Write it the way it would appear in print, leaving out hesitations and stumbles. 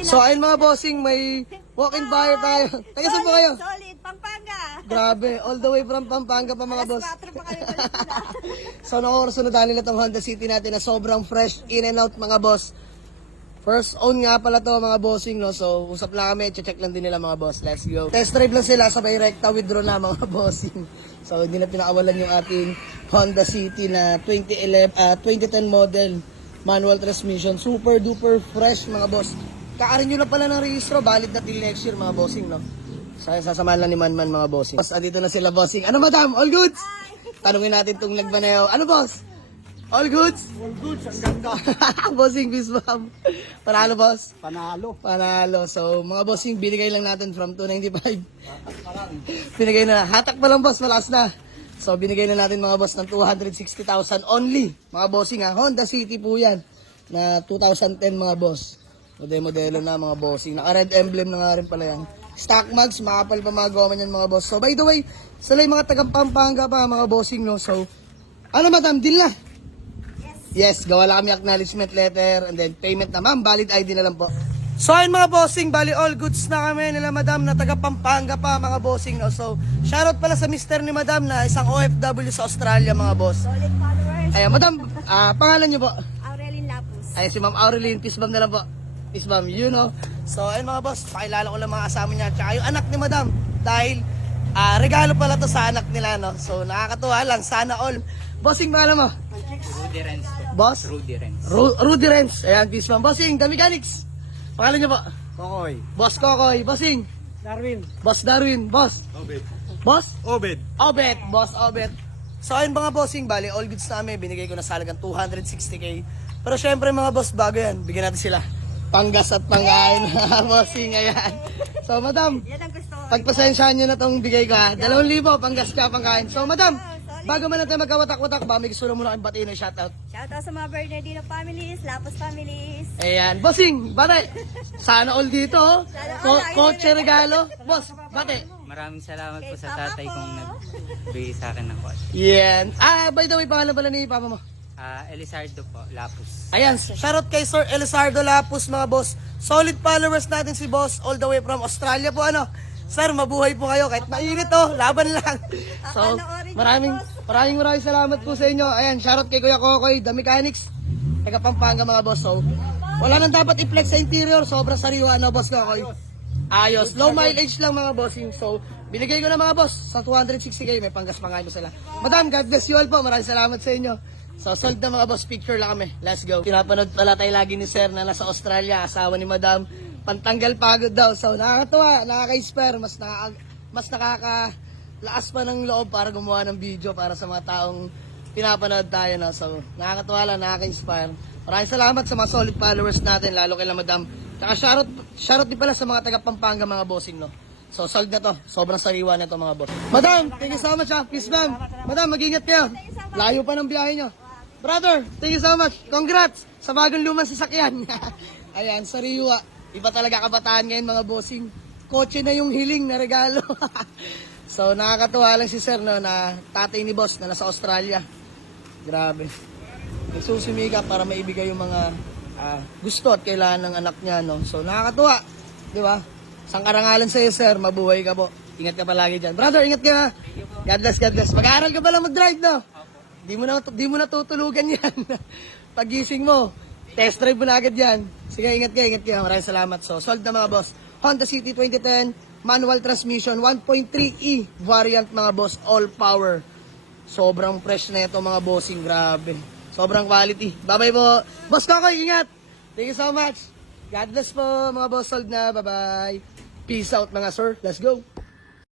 So ayun mga bossing, may walk-in buyer tayo. Taga saan po kayo? Solid, Pampanga. Grabe, all the way from Pampanga pa mga boss. Alas 4 pa kami ulit sila. So nakukursunodhan nila itong Honda City natin na sobrang fresh, in and out mga boss. First own nga pala to mga bossing, no? So usap lang kami, check lang din nila mga boss. Let's go. Test drive lang sila, sabay rekta withdraw na mga bossing. So hindi na pinakawalan yung ating Honda City na 2010 model. Manual transmission, super duper fresh mga boss. Kaarin nyo lang pala ng registro, valid na till next year mga bossing, no? So sasamahan lang ni Manman mga bossing. Boss, andito na sila bossing. Ano madam, all goods? Tanungin natin itong nagbaneo. Ano boss? All goods? All goods, ang ganda. Bossing, bis ma'am. Panalo boss? Panalo. Panalo. So mga bossing, binigay lang natin from 295. Binigay na. Hatak pa lang boss, malakas na. So, binigay na natin mga boss ng 260,000 only. Mga bossing ha, Honda City po yan. Na 2010 mga boss. Modelo na mga bossing. Naka-red emblem na nga rin pala yan. Stock mags, makapal pa mga goma yan mga boss. So, by the way, sila yung mga tagang Pampanga pa mga bossing, no? So, ano madam, deal na? Yes, gawa lang kami acknowledgement letter and then payment na ma'am, valid ID na lang po. So ayun mga bossing, bali all goods na kami nila madam na taga Pampanga pa mga bossing, no? So shoutout pala sa mister ni madam na isang OFW sa Australia mga boss. Solid followers. Ayan madam, pangalan niyo po? Aurelin Lapus. Ayan si ma'am Aureline, peace bomb na lang po. Peace bomb, you know. So ayun mga boss, pakilala ko lang mga kasama niya tsaka yung anak ni madam. Dahil regalo pala to sa anak nila, no? So nakakatuwa lang, sana all. Bossing, pangalan mo? Rudy Renz po. Boss? Rudy Renz. Rudy Renz. Ayan, peace bomb. Bossing, The Mechanics. Pangalan niyo po? Kokoy. Boss Kokoy. Bossing. Darwin. Boss Darwin. Boss. Obed. Boss? Obed. Obet. Boss Obet. So ayun mga bossing, bali, all goods namin. Binigay ko na sa halagang 260k. Pero syempre mga boss, bago yan. Bigyan natin sila panggas at pangkain. Bossing, ayan. So madam, Yan ang gusto ko. pagpasensyahan nyo na tong bigay ko ha. 2,000 panggas ka pangkain. So madam, bago man natin magkawatak-watak, ba may gusto na muna kayong batiin ng shoutout. Shoutout sa mga Bernardino families, Lapus families. Ayan, bossing, bate. Sana all dito, oh. Kotse regalo. Boss, bate. Maraming salamat po sa tatay kong nagbigay sa akin ng kotse. Yan. By the way, pangalan pala ni papa mo? Elizardo po, Lapus. Ayan, shoutout kay Sir Elizardo Lapus, mga boss. Solid followers natin si boss, all the way from Australia po, ano. Sir, mabuhay po kayo, kahit mainit, oh, laban lang. So, maraming salamat po sa inyo. Ayan, shoutout kay Kuya Kokoy, The Mechanics. Taga Pampanga, mga boss. So, wala nang dapat i-flex sa interior, sobrang sariwa, ano, boss Kokoy? Ayos, low mileage lang mga bossing. So, binigay ko na mga boss sa 260k, may panggas pa nga ito sila. Madam, God bless you all po, maraming salamat sa inyo. So, sold na mga boss, picture lang kami. Let's go. Pinapanood pala tayo lagi ni Sir na nasa Australia, asawa ni Madam. Pantanggal pagod daw. So, nakakatuwa, nakaka-inspire, mas nakakalakas pa ng loob para gumawa ng video para sa mga taong pinapanood tayo. No? So, nakakatuwa lang, nakaka-inspire. Maraming salamat sa mga solid followers natin, lalo kay Madam. Saka shoutout din pala sa mga taga Pampanga mga bossing, no? So, sold na to. Sobrang sariwa na to mga boss. Madam, thank you so much ha. Peace bomb. Madam, mag-ingat kayo. Layo pa ng biyahe nyo. Brother, thank you so much. Congrats sa bagong lumang sasakyan. Ayan, sariwa. Iba talaga kabataan ngayon mga bossing. Kotse na yung hiling na regalo. So, nakakatuwa lang si Sir, no, na tatay ni boss na nasa Australia. Grabe. Nagsusumika para maibigay yung mga gusto at kailangan ng anak niya, no. So, nakakatuwa. Di ba? Isang karangalan sa iyo, Sir. Mabuhay ka po. Ingat ka palagi dyan. Brother, ingat ka. God bless, God bless. Mag-aaral ka pala mag-drive, no? Di mo na tutulugan yan. Pagising mo, test drive mo na agad yan. Sige, ingat ka, ingat ka. Maraming salamat. So, sold na mga boss. Honda City 2010, manual transmission, 1.3E variant mga boss, all power. Sobrang fresh na ito mga bossing, grabe. Sobrang quality. Bye-bye po. Boss Kokoy, ingat. Thank you so much. God bless po mga boss, sold na. Bye-bye. Peace out mga sir. Let's go.